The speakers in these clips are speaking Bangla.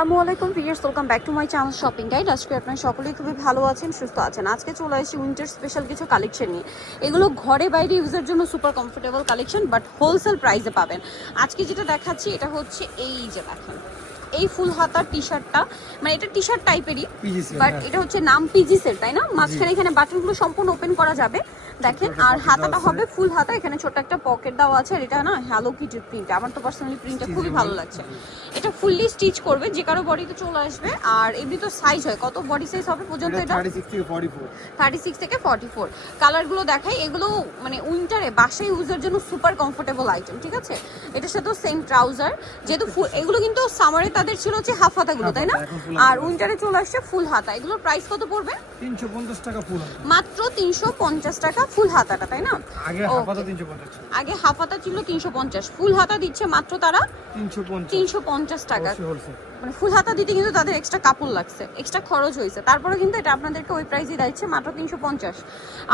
আসসালামু আলাইকুম viewers welcome back to my channel shopping guide আজকে আপনারা সকলেই খুবই ভালো আছেন সুস্থ আছেন। আজকে চলে আসছি উইন্টার স্পেশাল কিছু কালেকশন নিয়ে। এগুলো ঘরে বাইরে ইউজের জন্য super comfortable collection but wholesale প্রাইসে পাবেন। আজকে যেটা দেখাচ্ছি এটা হচ্ছে এই যে দেখেন এই ফুল হাতার টি শার্টটা মানে এটা টি শার্ট টাইপেরই বাট হ্যাঁ। এটা হচ্ছে নাম পিজি সেল তাই না? মাঝখানে এখানে বাটনগুলো সম্পূর্ণ ওপেন করা যাবে। দেখেন আর হাতাটা হবে ফুল হাতা এখানে ছোট একটা পকেট দেওয়া আছে আর এটা না হ্যালো কিটির প্রিন্ট আমার তো পার্সোনালি প্রিন্টটা খুবই ভালো লাগছে। এটা ফুললি স্টিচ করবে যে কারও বডিতে চলে আসবে আর এমনি তো সাইজ হয়। কত বডি সাইজ হবে পর্যন্ত এটা থার্টি সিক্স থেকে ফর্টি ফোর থার্টি সিক্স থেকে ফর্টি ফোর কালারগুলো দেখাই এগুলো মানে উইন্টারে বাসায় ইউজের জন্য সুপার কমফোর্টেবল আইটেম ঠিক আছে? এটার সাথেও সেম ট্রাউজার যেহেতু এগুলো কিন্তু সামারে তাদের ছিল হচ্ছে হাফ হাতাগুলো তাই না? আর উইন্টারে চলে আসছে ফুল হাতা। এগুলোর প্রাইস কত পড়বে? তিনশো পঞ্চাশ টাকা ফুল মাত্র তিনশো পঞ্চাশ টাকা ফুল হাতাটা তাই না? আগে. হাফাতা তিনশো পঞ্চাশ আগে হাফ হাতা ছিল তিনশো পঞ্চাশ। ফুল হাতা দিচ্ছে মাত্র তারা তিনশো পঞ্চাশ। তিনশো পঞ্চাশ টাকা। মানে ফুল হাতা দিতে কিন্তু তাদের এক্সট্রা কাপড় লাগছে এক্সট্রা খরচ হয়েছে। তারপরে কিন্তু এটা আপনাদেরকে ওই প্রাইসই দিচ্ছে মাত্র তিনশো পঞ্চাশ।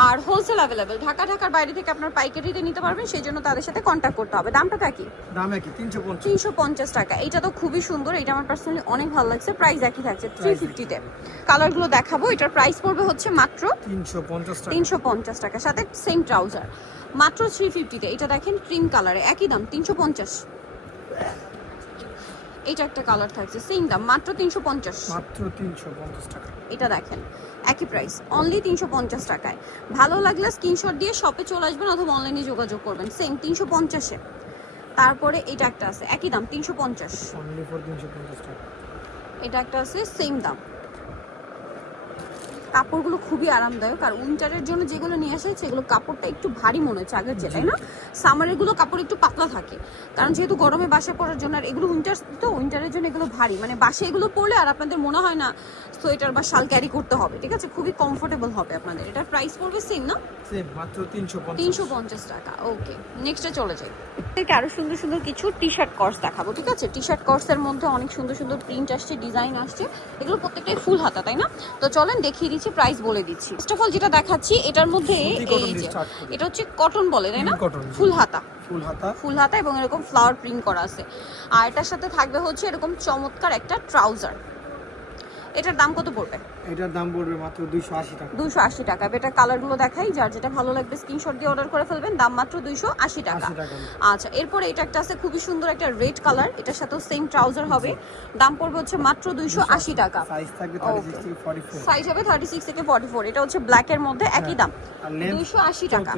আর হোলসেল অ্যাভেলেবেল ঢাকা ঢাকার বাইরে থেকে আপনার পাইকারিতে নিতে পারবেন সেই জন্য তাদের সাথে কন্ট্যাক্ট করতে হবে। দামটা কি? দাম একই তিনশো পঞ্চাশ। তিনশো পঞ্চাশ টাকা। এইটা তো খুবই সুন্দর এটা আমার পার্সোনালি অনেক ভালো লাগছে। প্রাইস একই থাকছে থ্রি ফিফটিতে কালারগুলো দেখাবো এটার প্রাইস পড়বে হচ্ছে মাত্র তিনশো পঞ্চাশ টাকা। সাথে সেম ট্রাউজার মাত্র থ্রি ফিফটিতে এটা দেখেন ক্রিম কালারে একই দাম তিনশো পঞ্চাশ। এটা একটা কালার থাকছে সেম দাম মাত্র তিনশো পঞ্চাশ। মাত্র তিনশো পঞ্চাশ টাকা। এটা দেখেন একই প্রাইস অনলি তিনশো পঞ্চাশ টাকায়। ভালো লাগলে স্ক্রিনশট দিয়ে শপে চলে আসবেন অথবা অনলাইনে যোগাযোগ করবেন সেম তিনশো পঞ্চাশে। তারপরে এটা একটা আছে একই দাম তিনশো পঞ্চাশ। এটা একটা আছে সেম দাম। কাপড়গুলো খুবই আরামদায়ক। আর উইন্টারের জন্য যেগুলো নিয়ে আসে সেগুলো কাপড়টা একটু ভারী মনে হচ্ছে আগের যে তাই না? সামারেরগুলো কাপড় একটু পাতলা থাকে। কারণ যেহেতু গরমে বাসা পড়ার জন্য আর এগুলো উইন্টার তো উইন্টারের জন্য এগুলো ভারী। মানে বাসে এগুলো পরলে আর আপনাদের মনে হয় না সোয়েটার বা শাল ক্যারি করতে হবে ঠিক আছে? খুবই কমফোর্টেবল হবে আপনাদের। এটার প্রাইস পড়বে সেম না? তিনশো পঞ্চাশ। তিনশো পঞ্চাশ টাকা ওকে নেক্সটে চলে যাই। এদেরকে আরও সুন্দর সুন্দর কিছু টি শার্ট কর্স দেখাবো ঠিক আছে? টি শার্ট কর্সের মধ্যে অনেক সুন্দর সুন্দর প্রিন্ট আসছে ডিজাইন আসছে। এগুলো প্রত্যেকটাই ফুল হাতা তাই না? তো চলেন দেখিয়ে দিচ্ছি প্রাইস বলে দিচ্ছি। ফার্স্ট অফ অল যেটা দেখাচ্ছি এটার মধ্যে এই যে এটা হচ্ছে কটন বলে তাই না। ফুল হাতা। ফুল হাতা। ফুল হাতা এবং এরকম ফ্লাওয়ার প্রিন্ট করা আছে। আর এটার সাথে থাকবে হচ্ছে এরকম চমৎকার একটা ট্রাউজার এটার দাম কত পড়বে? এটার দাম পড়বে মাত্র দুইশো আশি টাকা। দুইশো আশি টাকা। এটা কালারগুলো দেখাই যার যেটা ভালো লাগবে স্ক্রিনশট দিয়ে অর্ডার করে ফেলবেন দাম মাত্র দুইশো আশি টাকা। আচ্ছা এরপরে এটা একটা আছে খুবই সুন্দর একটা রেড কালার এটার সাথেও সেম ট্রাউজার হবে। দাম পড়বে হচ্ছে মাত্র দুইশো আশি টাকা। সাইজ থাকবে থার্টি Okay. সিক্স থেকে ফর্টি ফোর সাইজ হবে থার্টি সিক্স থেকে ফর্টি ফোর এটা হচ্ছে ব্ল্যাক এর মধ্যে একই দাম। লেন্থ দুইশো আশি টাকা।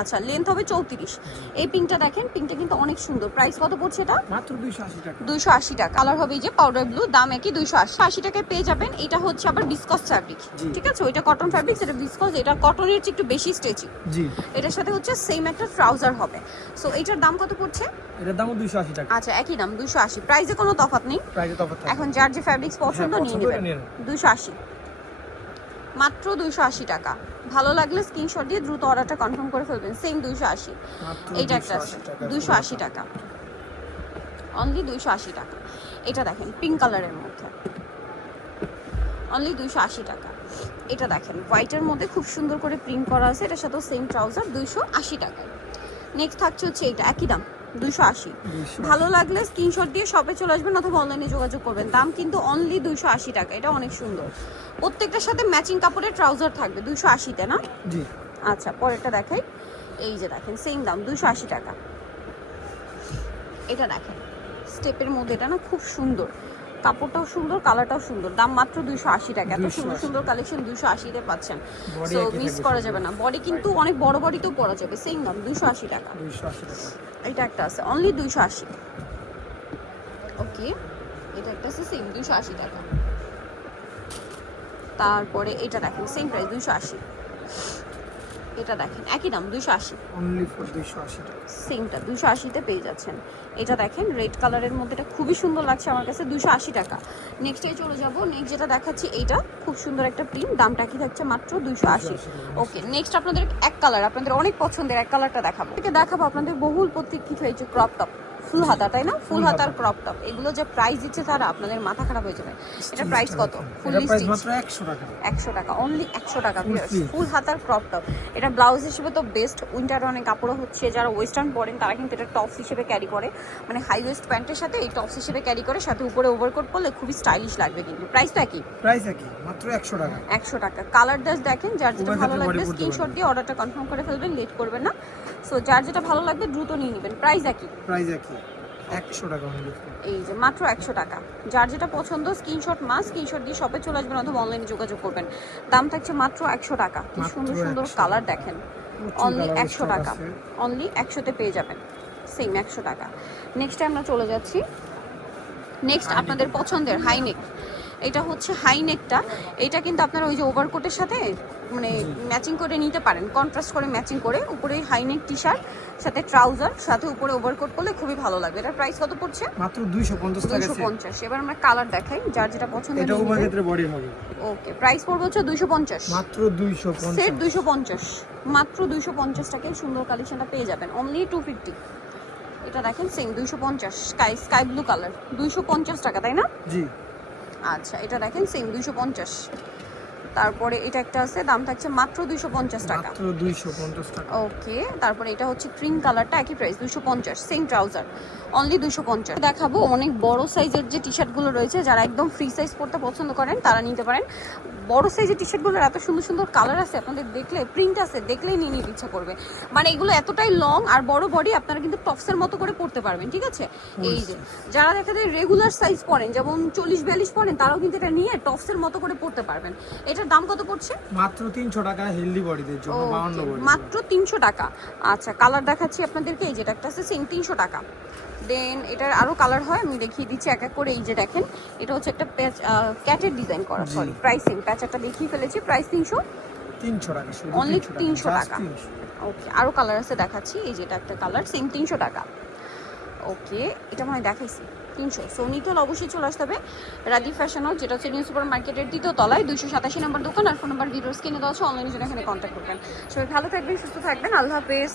আচ্ছা লেন্থ হবে চৌত্রিশ। এই পিঙ্কটা দেখেন পিঙ্কটা কিন্তু অনেক সুন্দর। প্রাইস কত পড়ছে এটা? মাত্র দুইশো আশি টাকা। দুইশো আশি টাকা। কালার হবে এই যে পাউডার ব্লু দাম একই দুইশো আশি। আশি টাকায় পেয়ে যাবেন। এটা হচ্ছে আবার বিসকস ফ্যাব্রিক ঠিক আছে? ওইটা কটন ফ্যাব্রিক এটা বিসকস এটা কটনের চেয়ে একটু বেশি স্ট্রেচিং জি। এটার সাথে হচ্ছে সেম একটা ট্রাউজার হবে। সো এইটার দাম কত পড়ছে? এটার দুইশো আশি টাকা। আচ্ছা একই দাম দুইশো আশি। প্রাইসে কোনো তফাৎ নেই। প্রাইসে তফাৎ এখন যার যে ফ্যাব্রিক্স পছন্দ নিয়ে নেবেন। নিয়ে নেবেন। দুইশো আশি। মাত্র দুইশো আশি টাকা। ভালো লাগলে স্ক্রিনশট দিয়ে দ্রুত অর্ডারটা কনফার্ম করে ফেলবেন। সেম দুইশো আশি। মাত্র এইটা একটা 280 আশি টাকা। অনলি দুইশো আশি টাকা। এটা দেখেন পিঙ্ক কালারের মধ্যে। অনলি দুইশো আশি টাকা। এটা দেখেন হোয়াইটের মধ্যে খুব সুন্দর করে প্রিন্ট করা আছে এটার সাথেও সেম ট্রাউজার দুইশো আশি টাকা নেক্সট থাকছে হচ্ছে এটা একই দাম দুইশো আশি। ভালো লাগলে স্ক্রিনশট দিয়ে শপে চলে আসবেন অথবা অনলাইনে যোগাযোগ করবেন। দাম কিন্তু অনলি দুইশো আশি টাকা এটা অনেক সুন্দর। প্রত্যেকটার সাথে ম্যাচিং কাপড়ের ট্রাউজার থাকবে দুইশো আশিতে না? আচ্ছা পরেরটা দেখাই। এই যে দেখেন সেম দাম দুইশো আশি টাকা। এটা দেখেন স্টেপের মধ্যে এটা না খুব সুন্দর। কাপড়টাও সুন্দর কালারটাও সুন্দর। দাম মাত্র দুইশো আশি টাকা। এত সুন্দর সুন্দর কালেকশন দুইশো আশিতে পাচ্ছেন। তো মিস করা যাবে না। বডি কিন্তু অনেক বড় বডিতেও পরা যাবে। সেম দাম দুইশো আশি টাকা। এটা একটা আছে অনলি দুইশো আশি। ওকে এটা একটা আছে সেম দুইশো আশি টাকা। তারপরে এটা দেখেন সেম প্রাইস দুইশো আশি। এটা দেখেন একই দাম দুশো আশি। অনলি ফর দুইশো আশি সেমটা দুশো আশিতে পেয়ে যাচ্ছেন। এটা দেখেন রেড কালারের মধ্যে এটা খুবই সুন্দর লাগছে আমার কাছে দুশো আশি টাকা। নেক্সটে চলে যাব নেক্সট যেটা দেখাচ্ছি এইটা খুব সুন্দর একটা প্রিন্ট দামটা কি থাকছে মাত্র দুশো আশি। ওকে নেক্সট আপনাদের এক কালার আপনাদের অনেক পছন্দের এক কালারটা দেখাবো। থেকে দেখাবো আপনাদের বহুল প্রতীক্ষিত হয়েছে ক্রপ টপ ফুল হাতা তাই না? ফুল হাতার ক্রপ টপ এগুলো যে প্রাইস দিচ্ছে তারা আপনাদের মাথা খারাপ হয়ে যাবে। এটা প্রাইস কত? মাত্র একশো টাকা। অনলি একশো টাকা ফুল হাতার ক্রপ টপ এটা ব্লাউজ হিসেবে তো বেস্ট উইন্টার অনেক কাপড় হচ্ছে। যারা ওয়েস্টার্ন পরেন তারা কিন্তু এটা টপস হিসেবে ক্যারি করে। মানে হাই ওয়েস্ট প্যান্টের সাথে এই টপস হিসেবে ক্যারি করে। সাথে উপরে ওভারকোট পরলে খুবই স্টাইলিশ লাগবে কিন্তু। প্রাইস তো একই? প্রাইস একই। মাত্র একশো টাকা। একশো টাকা। কালার ডাস দেখেন যার যেটা ভালো লাগবে স্ক্রিনশট দিয়ে অর্ডারটা কনফার্ম করে ফেলবেন লেট করবেন না। সো যার যেটা ভালো লাগবে দ্রুত নিয়ে নেবেন। প্রাইস একই। প্রাইস একই। একশো টাকা। এই যে মাত্র একশো টাকা। যার যেটা পছন্দ স্ক্রিনশট মা স্ক্রিনশট দিয়ে শপে চলে আসবেন অথবা অনলাইনে যোগাযোগ করবেন। দাম থাকছে মাত্র একশো টাকা। কি সুন্দর সুন্দর কালার দেখেন। অনলি একশো টাকা। অনলি একশোতে পেয়ে যাবেন। সেম একশো টাকা। নেক্সট আমরা চলে যাচ্ছি। নেক্সট আপনাদের পছন্দের হাইনেক এটা হচ্ছে হাই নেকটা এটা কিন্তু আপনারা ওই যে ওভারকোটের সাথে মানে ম্যাচিং করে নিতে পারেন। কন্ট্রাস্ট করে ম্যাচিং করে উপরে হাইনেক টি শার্ট সাথে ট্রাউজার সাথে উপরে ওভারকোট করলে খুবই ভালো লাগবে। এটার প্রাইস কত পড়ছে? মাত্র দুইশো পঞ্চাশ টাকা দুইশো set। পঞ্চাশ। এবার আমরা কালার দেখাই যার যেটা পছন্দ এটা উভয় ক্ষেত্রে বডি হবে। ওকে প্রাইস পড়বে হচ্ছে দুইশো পঞ্চাশ। মাত্র দুইশো সেট পঞ্চাশ দুইশো পঞ্চাশ। মাত্র দুইশো পঞ্চাশ টাকায় সুন্দর কালেকশনটা পেয়ে যাবেন। অনলি টু ফিফটি এটা দেখেন সেম দুইশো পঞ্চাশ। স্কাই স্কাই ব্লু কালার দুইশো পঞ্চাশ টাকা তাই না? জি। আচ্ছা এটা দেখেন সেম দুশো পঞ্চাশ। তারপরে এটা একটা আছে দাম থাকছে মাত্র দুইশো পঞ্চাশ টাকা। মাত্র দুইশো পঞ্চাশ টাকা। ওকে তারপরে এটা হচ্ছে ক্রিম কালারটা একই প্রাইস দুশো পঞ্চাশ সেম ট্রাউজার অনলি দুশো পঞ্চাশ। দেখাবো অনেক বড় সাইজের যে টি শার্টগুলো রয়েছে যারা একদম ফ্রি সাইজ পরতে পছন্দ করেন তারা নিতে পারেন। বড় সাইজের টি শার্টগুলোর এত সুন্দর সুন্দর কালার আছে আপনাদের দেখলে প্রিন্ট আছে দেখলেই নিয়ে নিতে ইচ্ছা করবে। মানে এগুলো এতটাই লং আর বড় বডি আপনারা কিন্তু টপসের মতো করে পরতে পারবেন ঠিক আছে? এই যে যারা দেখা যায় রেগুলার সাইজ পরেন যেমন চল্লিশ বিয়াল্লিশ পরেন তারাও কিন্তু এটা নিয়ে টপসের মতো করে পরতে পারবেন। এটার দাম কত পড়ছে? মাত্র তিনশো টাকা হেলদি বডিদের জন্য বাউন্ন Okay, বডি মাত্র তিনশো টাকা। আচ্ছা কালার দেখাচ্ছি আপনাদেরকে এই যেটা একটা আছে সেম তিনশো টাকা। দেন এটার আরও কালার হয় আমি দেখিয়ে দিচ্ছি এক এক করে এই যে দেখেন এটা হচ্ছে একটা প্যাচ ক্যাটের ডিজাইন করা সরি প্রাইসিং প্যাচারটা দেখিয়ে ফেলেছি প্রাইস তিনশো? তিনশো টাকা শুধু Only 300 300 টাকা। ওকে আরও কালার আছে দেখাচ্ছি এই যেটা একটা কালার সেম তিনশো টাকা। ওকে, এটা মনে হয় দেখাইছি। তিনশো। সো নিতে অবশ্যই চলে আসতে হবে। রাদি ফ্যাশন হাউস যেটা হচ্ছে নিউ সুপার মার্কেটের দ্বিতীয় তলায়, দুইশো সাতাশি নম্বর দোকান। আর ফোন নাম্বার ভিডিওস কিনে দেওয়া আছে অনলাইনে জন্য এখানে কন্ট্যাক্ট করবেন। সবাই ভালো থাকবেন, সুস্থ থাকবেন। আল্লাহ হাফেজ।